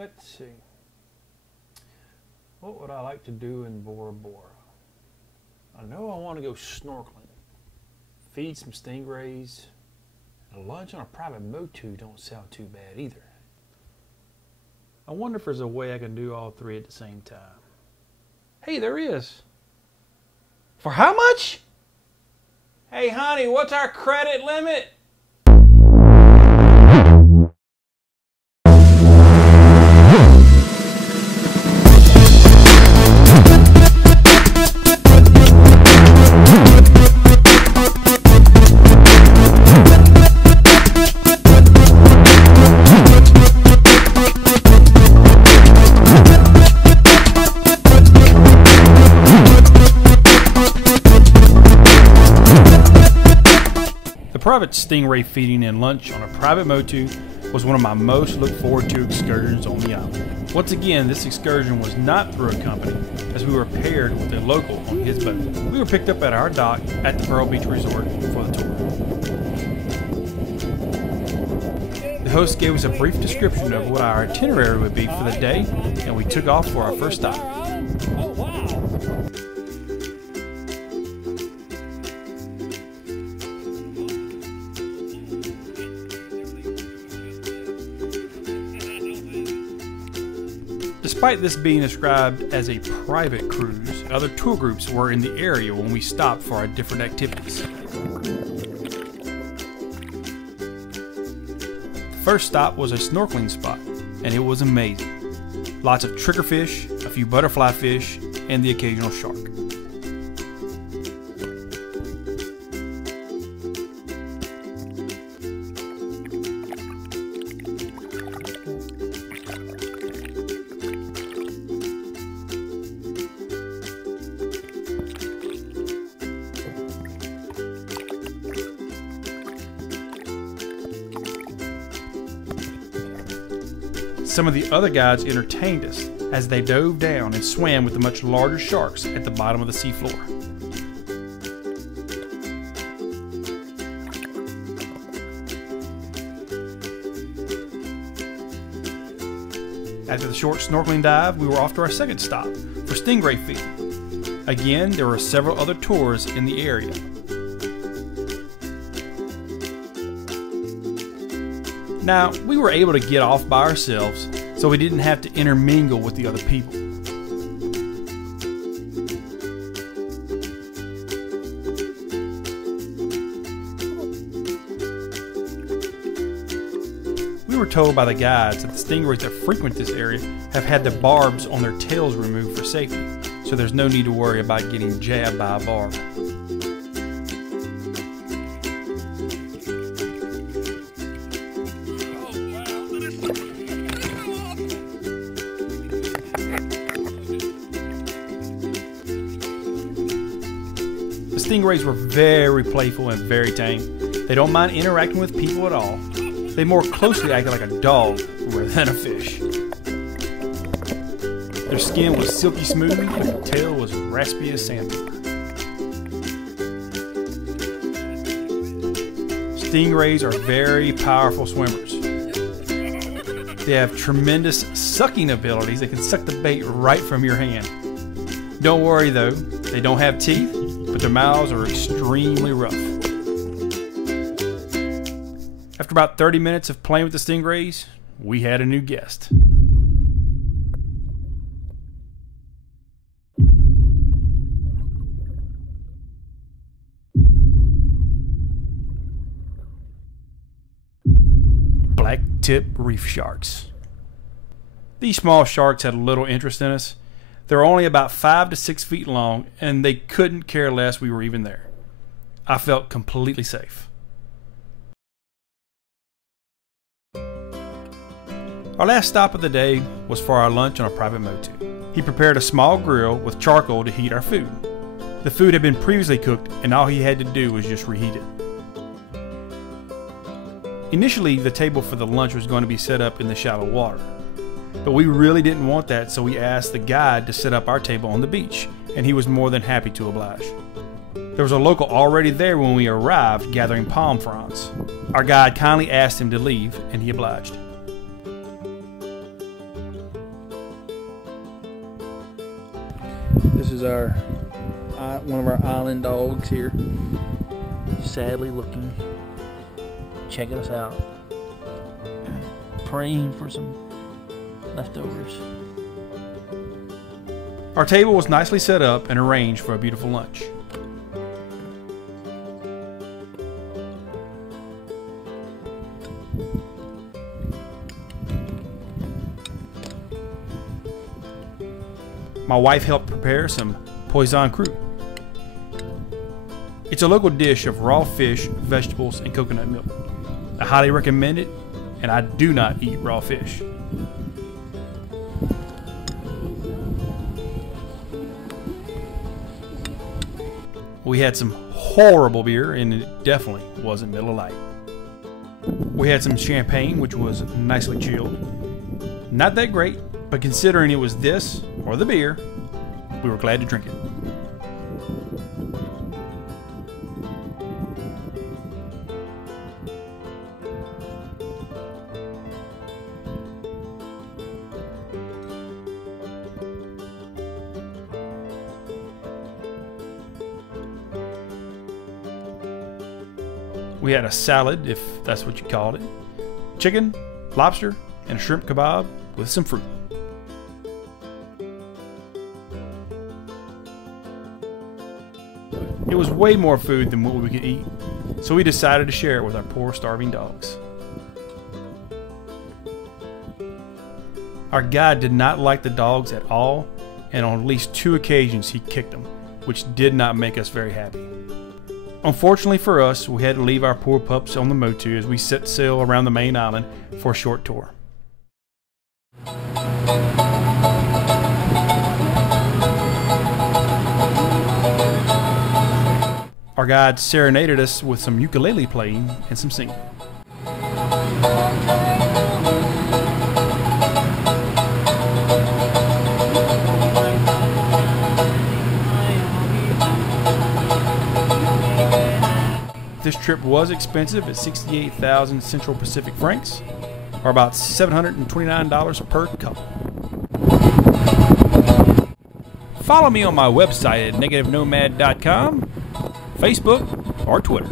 Let's see. What would I like to do in Bora Bora? I know I want to go snorkeling, feed some stingrays, and a lunch on a Private Motu don't sound too bad either. I wonder if there's a way I can do all three at the same time. Hey, there is. For how much? Hey, honey, what's our credit limit? Private stingray feeding and lunch on a Private Motu was one of my most looked forward to excursions on the island. Once again, this excursion was not through a company, as we were paired with a local on his boat. We were picked up at our dock at the Pearl Beach Resort for the tour. The host gave us a brief description of what our itinerary would be for the day, and we took off for our first stop. Despite this being described as a private cruise, other tour groups were in the area when we stopped for our different activities. The first stop was a snorkeling spot, and it was amazing. Lots of triggerfish, a few butterfly fish, and the occasional shark. Some of the other guides entertained us as they dove down and swam with the much larger sharks at the bottom of the seafloor. After the short snorkeling dive, we were off to our second stop for stingray feeding. Again, there were several other tours in the area. Now, we were able to get off by ourselves, so we didn't have to intermingle with the other people. We were told by the guides that the stingrays that frequent this area have had the barbs on their tails removed for safety, so there's no need to worry about getting jabbed by a barb. Stingrays were very playful and very tame. They don't mind interacting with people at all. They more closely acted like a dog rather than a fish. Their skin was silky smooth and their tail was raspy as sandpaper. Stingrays are very powerful swimmers. They have tremendous sucking abilities. They can suck the bait right from your hand. Don't worry though, they don't have teeth, but their mouths are extremely rough. After about 30 minutes of playing with the stingrays, we had a new guest. Black-tip reef sharks. These small sharks had little interest in us. They're only about 5 to 6 feet long, and they couldn't care less we were even there. I felt completely safe. Our last stop of the day was for our lunch on a Private Motu. He prepared a small grill with charcoal to heat our food. The food had been previously cooked, and all he had to do was just reheat it. Initially, the table for the lunch was going to be set up in the shallow water. But we really didn't want that, so we asked the guide to set up our table on the beach, and he was more than happy to oblige. There was a local already there when we arrived gathering palm fronds. Our guide kindly asked him to leave, and he obliged. is our one of our island dogs here, sadly looking, checking us out, praying for some leftovers. Our table was nicely set up and arranged for a beautiful lunch. My wife helped prepare some poisson cru. It's a local dish of raw fish, vegetables, and coconut milk. I highly recommend it, and I do not eat raw fish. We had some horrible beer, and it definitely wasn't Miller Lite. We had some champagne, which was nicely chilled. Not that great, but considering it was this or the beer, we were glad to drink it. We had a salad, if that's what you called it, chicken, lobster, and a shrimp kebab with some fruit. It was way more food than what we could eat, so we decided to share it with our poor starving dogs. Our guide did not like the dogs at all, and on at least 2 occasions he kicked them, which did not make us very happy. Unfortunately for us, we had to leave our poor pups on the Motu as we set sail around the main island for a short tour. Our guide serenaded us with some ukulele playing and some singing. This trip was expensive at 68,000 Central Pacific francs, or about $729 per couple. Follow me on my website at negativenomad.com, Facebook, or Twitter.